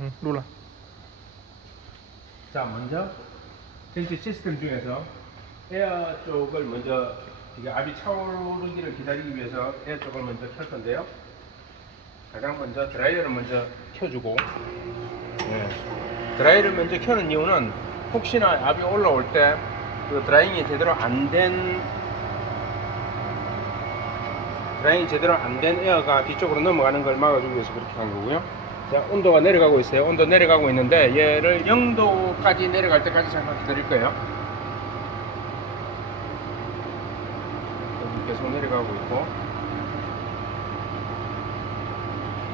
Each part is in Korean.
응, 눌러. 자, 먼저 전체 시스템 중에서 에어 쪽을 먼저 이게 압이 차오르기를 기다리기 위해서 에어 쪽을 먼저 켤 건데요. 가장 먼저 드라이어를 먼저 켜주고, 드라이어를 먼저 켜는 이유는 혹시나 압이 올라올 때 그 드라이잉이 제대로 안 된 에어가 뒤쪽으로 넘어가는 걸 막아주기 위해서 그렇게 한 거고요. 자, 온도가 내려가고 있어요. 온도 내려가고 있는데 얘를 0도까지 내려갈 때까지 잠깐 기다릴 거예요. 여기 계속 내려가고 있고,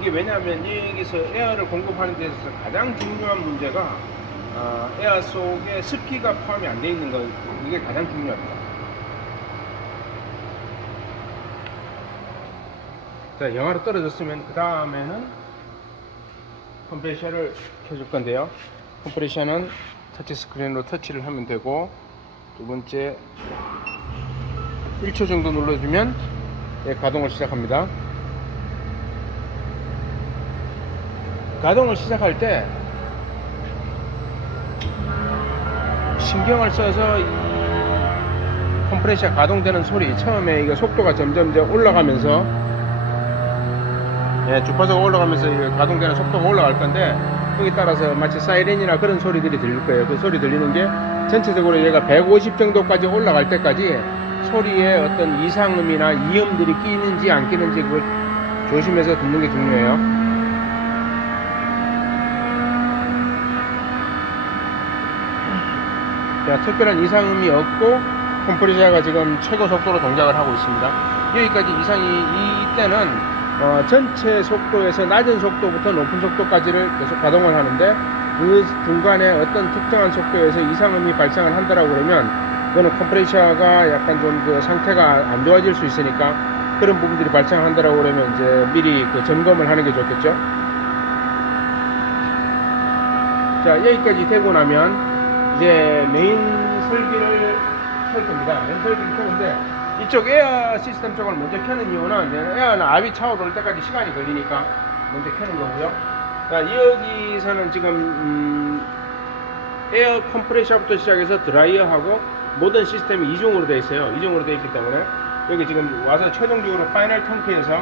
이게 왜냐하면 여기서 에어를 공급하는 데 있어서 가장 중요한 문제가 에어 속에 습기가 포함이 안 돼 있는 거, 이게 가장 중요합니다. 자, 영하로 떨어졌으면 그 다음에는 컴프레셔를 켜줄 건데요. 컴프레셔는 터치 스크린으로 터치를 하면 되고, 두 번째 1초 정도 눌러주면 가동을 시작합니다. 가동을 시작할 때 신경을 써서 이 컴프레셔 가동되는 소리, 처음에 이게 속도가 점점 올라가면서 주파수가 올라가면서 가동되는 속도가 올라갈 건데, 거기에 따라서 마치 사이렌이나 그런 소리들이 들릴 거예요. 그 소리 들리는 게 전체적으로 얘가 150 정도까지 올라갈 때까지 소리에 어떤 이상음이나 이음들이 끼는지 안 끼는지 그걸 조심해서 듣는 게 중요해요. 자, 특별한 이상음이 없고 컴프레셔가 지금 최고 속도로 동작을 하고 있습니다. 여기까지 이때는 전체 속도에서 낮은 속도부터 높은 속도까지를 계속 가동을 하는데, 그 중간에 어떤 특정한 속도에서 이상음이 발생을 한다라고 그러면 그거는 컴프레셔가 약간 좀 그 상태가 안 좋아질 수 있으니까, 그런 부분들이 발생한다라고 그러면 이제 미리 그 점검을 하는 게 좋겠죠. 자, 여기까지 되고 나면 이제 메인 설비를 켤 겁니다. 메인 설비를 켜는데, 이쪽 에어 시스템 쪽을 먼저 켜는 이유는 에어는 압이 차오를 때까지 시간이 걸리니까 먼저 켜는 거고요. 자, 여기서는 지금 에어 컴프레셔부터 시작해서 드라이어하고 모든 시스템이 이중으로 되어 있어요. 이중으로 되어 있기 때문에 여기 지금 와서 최종적으로 파이널 탱크에서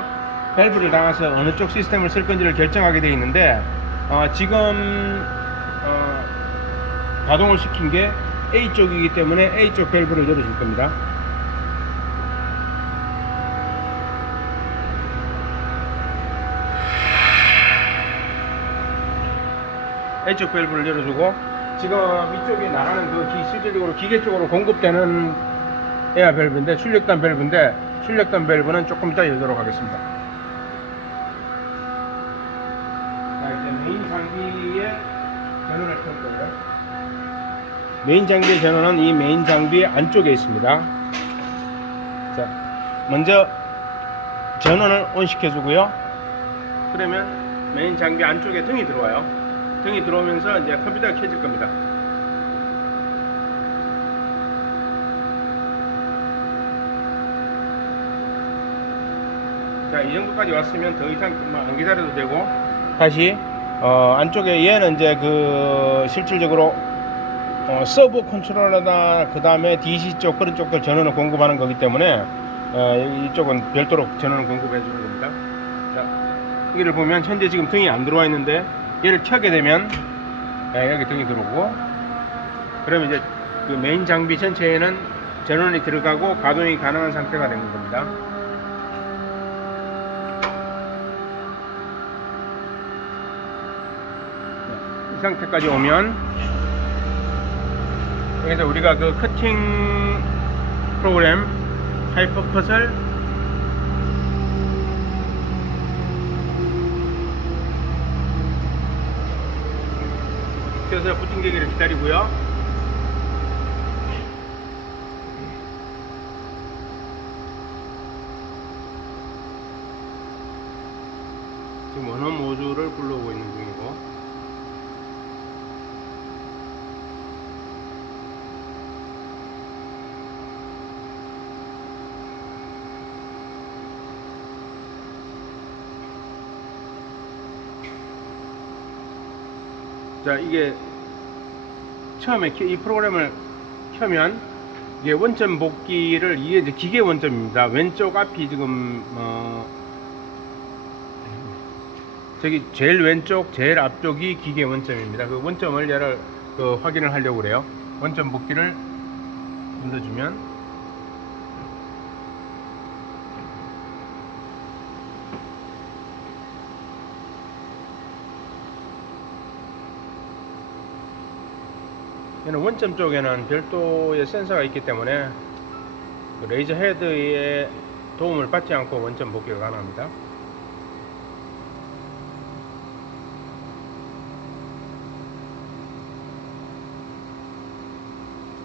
밸브를 당해서 어느 쪽 시스템을 쓸 건지를 결정하게 되어 있는데, 지금 가동을 시킨 게 A쪽이기 때문에 A쪽 밸브를 열어줄 겁니다. A쪽 밸브를 열어주고, 지금 이쪽에 나가는 그 실질적으로 기계 쪽으로 공급되는 에어 밸브인데, 출력단 밸브인데, 출력단 밸브는 조금 이따 열도록 하겠습니다. 자, 이제 메인 장비의 전원을 켤 거예요. 메인 장비의 전원은 이 메인 장비 안쪽에 있습니다. 자, 먼저 전원을 ON 시켜주고요. 그러면 메인 장비 안쪽에 등이 들어와요. 등이 들어오면서 이제 컴퓨터가 켜질 겁니다. 자, 이 정도까지 왔으면 더 이상 안 기다려도 되고, 다시 안쪽에 얘는 이제 그 실질적으로 서버 컨트롤러나 그 다음에 DC 쪽 그런 쪽들 전원을 공급하는 거기 때문에 이쪽은 별도로 전원을 공급해 주는 겁니다. 자, 여기를 보면 현재 지금 등이 안 들어와 있는데, 얘를 켜게 되면 여기 등이 들어오고, 그러면 이제 그 메인 장비 전체에는 전원이 들어가고 가동이 가능한 상태가 되는 겁니다. 이 상태까지 오면 여기서 우리가 그 커팅 프로그램 하이퍼컷을 그래서 부팅되기를 기다리고요. 지금 원원 모듈을 불러오고 있는 중이고, 자, 이게 처음에 이 프로그램을 켜면 이게 원점 복귀를, 이게 이제 기계 원점입니다. 왼쪽 앞이 지금 저기 제일 왼쪽 제일 앞쪽이 기계 원점입니다. 그 원점을 얘를 확인을 하려고 그래요. 원점 복귀를 눌러주면 얘는 원점 쪽에는 별도의 센서가 있기 때문에 그 레이저 헤드의 도움을 받지 않고 원점 복귀가 가능합니다.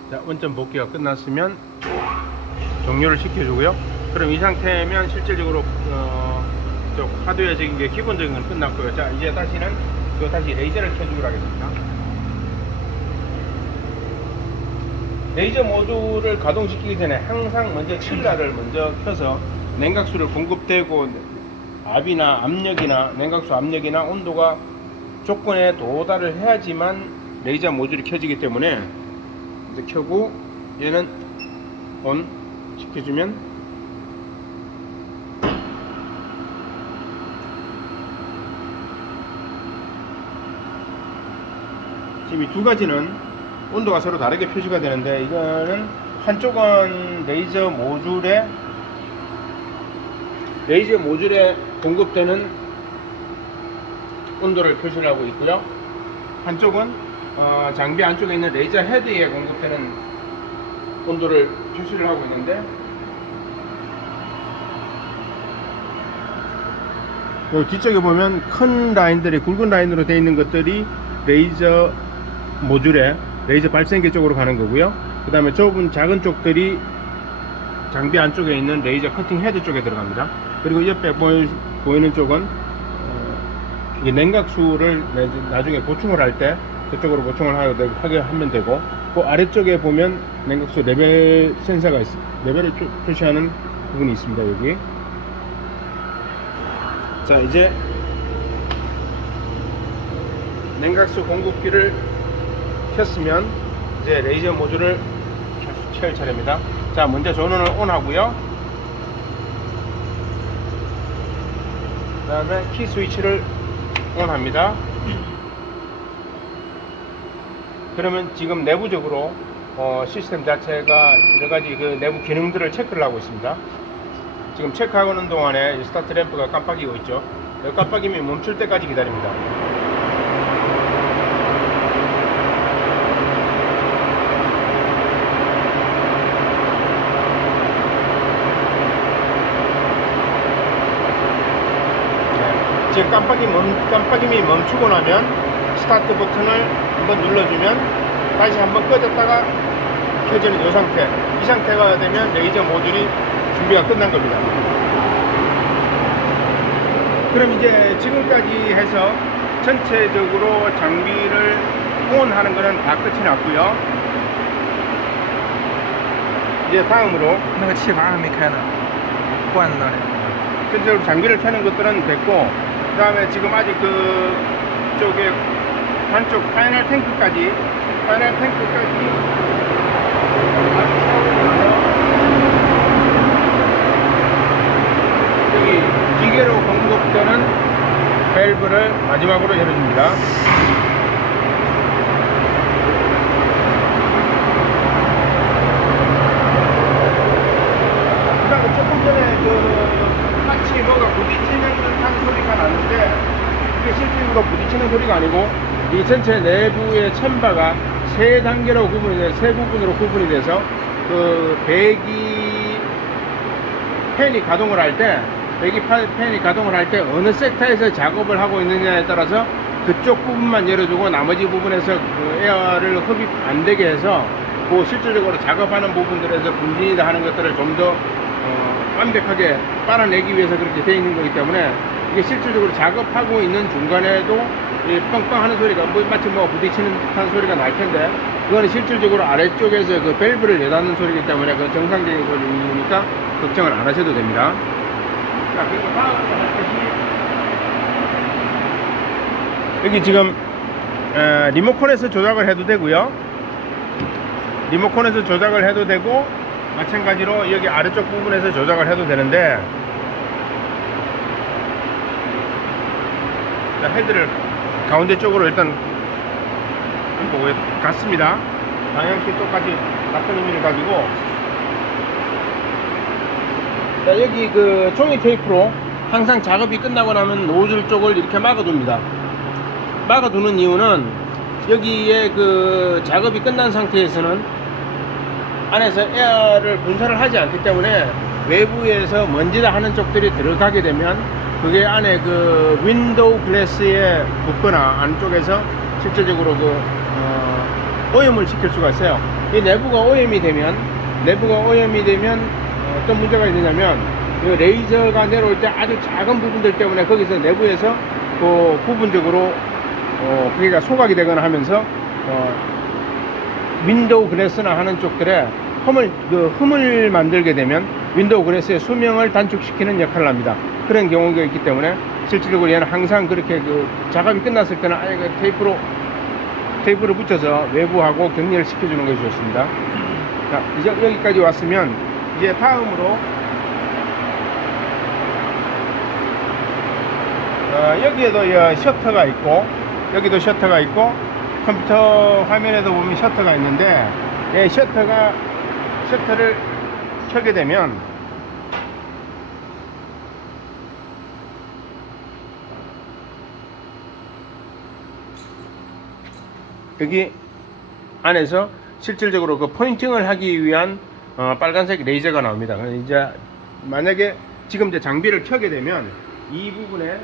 자, 원점 복귀가 끝났으면 종료를 시켜주고요. 그럼 이 상태면 실질적으로 하드웨어적인 게 기본적인 건 끝났고요. 자, 이제 다시는 다시 레이저를 켜주기로 하겠습니다. 레이저 모듈을 가동시키기 전에 항상 먼저 칠러를 먼저 켜서 냉각수를 공급되고 압이나 압력이나 냉각수 압력이나 온도가 조건에 도달을 해야지만 레이저 모듈이 켜지기 때문에 이제 켜고 얘는 ON 시켜주면 지금 이 두 가지는 온도가 서로 다르게 표시가 되는데, 이거는 한쪽은 레이저 모듈에 공급되는 온도를 표시를 하고 있고요. 한쪽은 장비 안쪽에 있는 레이저 헤드에 공급되는 온도를 표시를 하고 있는데, 여기 뒤쪽에 보면 큰 라인들이 굵은 라인으로 되어 있는 것들이 레이저 모듈에 레이저 발생기 쪽으로 가는 거고요. 그 다음에 좁은 작은 쪽들이 장비 안쪽에 있는 레이저 커팅 헤드 쪽에 들어갑니다. 그리고 옆에 보이는 쪽은 이게 냉각수를 나중에 보충을 할 때 저쪽으로 보충을 하게 하면 되고, 그 아래쪽에 보면 냉각수 레벨 센서가 있습니다. 레벨을 표시하는 부분이 있습니다. 여기. 자, 이제 냉각수 공급기를 켰으면 이제 레이저 모듈을 켤 차례입니다. 자, 먼저 전원을 ON 하고요. 그 다음에 키 스위치를 ON 합니다. 그러면 지금 내부적으로 시스템 자체가 여러가지 그 내부 기능들을 체크를 하고 있습니다. 지금 체크하는 동안에 스타트 램프가 깜빡이고 있죠. 깜빡임이 멈출 때까지 기다립니다. 지금 깜빡임이 멈추고 나면 스타트 버튼을 한번 눌러주면 다시 한번 꺼졌다가 켜지는 이 상태. 이 상태가 되면 레이저 모듈이 준비가 끝난 겁니다. 그럼 이제 지금까지 해서 전체적으로 장비를 ON 하는 거는 다 끝이 났고요. 이제 다음으로 那个气阀还没开呢，罐子那里。 전체적으로 장비를 켜는 것들은 됐고, 그 다음에 지금 아직 그 쪽에 한쪽 파이널 탱크까지 여기 기계로 공급되는 밸브를 마지막으로 열어줍니다. 그 다음에 조금 전에 같이 뭐가 부딪히는 듯한 소리가 나는데, 이게 실질적으로 부딪히는 소리가 아니고 이 전체 내부의 챔버가 세 단계로 구분이 돼서, 세 부분으로 구분이 돼서 그 배기 팬이 가동을 할 때, 팬이 가동을 할 때 어느 섹터에서 작업을 하고 있느냐에 따라서 그쪽 부분만 열어주고 나머지 부분에서 그 에어를 흡입 안 되게 해서 그 실질적으로 작업하는 부분들에서 분진이다 하는 것들을 좀 더 완벽하게 빨아내기 위해서 그렇게 되어 있는 거기 때문에, 이게 실질적으로 작업하고 있는 중간에도 이 뻥뻥 하는 소리가 마치 뭐 부딪히는 듯한 소리가 날 텐데, 그거는 실질적으로 아래쪽에서 그 밸브를 여닫는 소리이기 때문에 그 정상적인 소리니까 걱정을 안 하셔도 됩니다. 자, 그리고 다음으로 할 것이, 여기 지금 리모컨에서 조작을 해도 되고요. 리모컨에서 조작을 해도 되고, 마찬가지로 여기 아래쪽 부분에서 조작을 해도 되는데, 자, 헤드를 가운데 쪽으로 일단 보고 갔습니다. 방향키 똑같이 같은 의미를 가지고, 자, 여기 그 종이 테이프로 항상 작업이 끝나고 나면 노즐 쪽을 이렇게 막아둡니다. 막아두는 이유는 여기에 그 작업이 끝난 상태에서는 안에서 에어를 분사를 하지 않기 때문에 외부에서 먼지다 하는 쪽들이 들어가게 되면 그게 안에 그 윈도우 글래스에 붙거나 안쪽에서 실제적으로 그 오염을 시킬 수가 있어요. 이 내부가 오염이 되면 어떤 문제가 있느냐면 이 레이저가 내려올 때 아주 작은 부분들 때문에 거기서 내부에서 그 부분적으로 그게가 소각이 되거나 하면서 윈도우 글래스나 하는 쪽들에 흠을 만들게 되면 윈도우 글래스의 수명을 단축시키는 역할을 합니다. 그런 경우가 있기 때문에 실질적으로 얘는 항상 그렇게 그 작업이 끝났을 때는 아예 그 테이프를 붙여서 외부하고 격리를 시켜주는 것이 좋습니다. 자, 이제 여기까지 왔으면 이제 다음으로 여기에도 셔터가 있고 여기도 셔터가 있고 컴퓨터 화면에도 보면 셔터가 있는데 이 셔터를 켜게 되면 여기 안에서 실질적으로 그 포인팅을 하기 위한 빨간색 레이저가 나옵니다. 이제 만약에 지금 이제 장비를 켜게 되면 이 부분에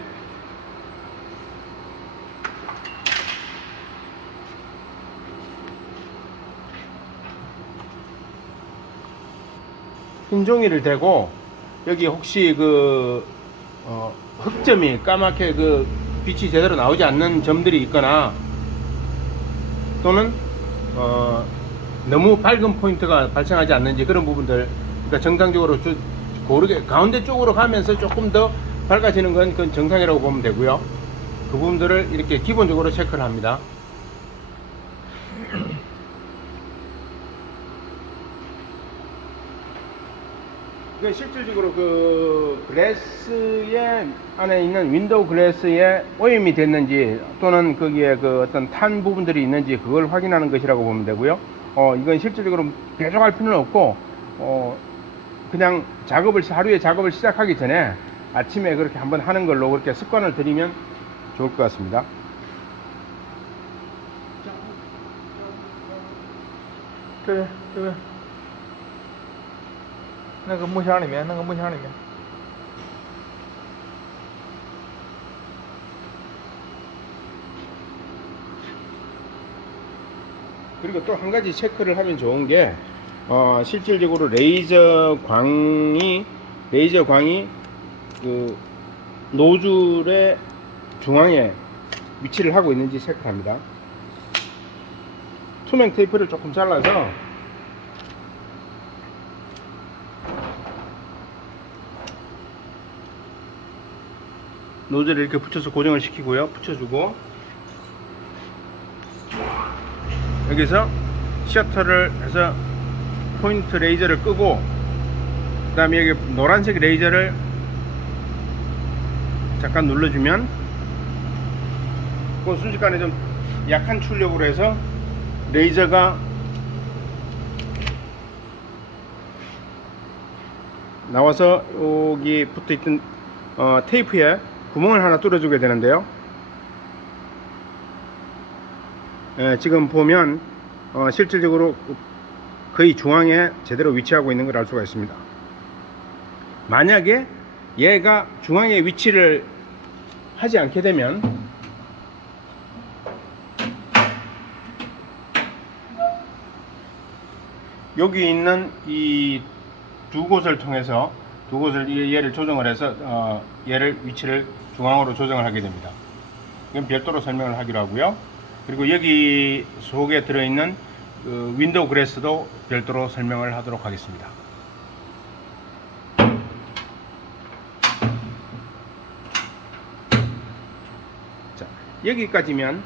흰 종이를 대고 여기 혹시 그 흑점이 까맣게 그 빛이 제대로 나오지 않는 점들이 있거나 또는 너무 밝은 포인트가 발생하지 않는지 그런 부분들, 그러니까 정상적으로 고르게 가운데 쪽으로 가면서 조금 더 밝아지는 건 그건 정상이라고 보면 되고요. 그 부분들을 이렇게 기본적으로 체크를 합니다. 실질적으로 그 글래스의 안에 있는 윈도우 글래스에 오염이 됐는지 또는 거기에 그 어떤 탄 부분들이 있는지 그걸 확인하는 것이라고 보면 되고요. 이건 실질적으로 배족할 필요는 없고 그냥 하루에 작업을 시작하기 전에 아침에 그렇게 한번 하는 걸로 그렇게 습관을 들이면 좋을 것 같습니다. 对对，那个木箱里面，那个木箱里面。 그리고 또 한 가지 체크를 하면 좋은 게 실질적으로 레이저 광이 그 노즐의 중앙에 위치를 하고 있는지 체크합니다. 투명 테이프를 조금 잘라서 노즐을 이렇게 붙여서 고정을 시키고요. 붙여주고 여기서 셔터를 해서 포인트 레이저를 끄고 그 다음에 여기 노란색 레이저를 잠깐 눌러주면 그 순식간에 좀 약한 출력으로 해서 레이저가 나와서 여기 붙어있던 테이프에 구멍을 하나 뚫어주게 되는데요. 지금 보면 실질적으로 거의 중앙에 제대로 위치하고 있는 걸 알 수가 있습니다. 만약에 얘가 중앙에 위치를 하지 않게 되면 여기 있는 이 두 곳을 통해서 얘를 조정을 해서 얘를 위치를 중앙으로 조정을 하게 됩니다. 이건 별도로 설명을 하기로 하고요. 그리고 여기 속에 들어있는 그 윈도우 글래스도 별도로 설명을 하도록 하겠습니다. 자, 여기까지면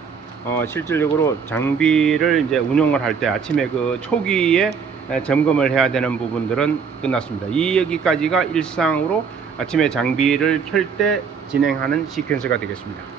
실질적으로 장비를 이제 운용을 할 때 아침에 그 초기에 점검을 해야 되는 부분들은 끝났습니다. 이 여기까지가 일상으로 아침에 장비를 켤 때 진행하는 시퀀스가 되겠습니다.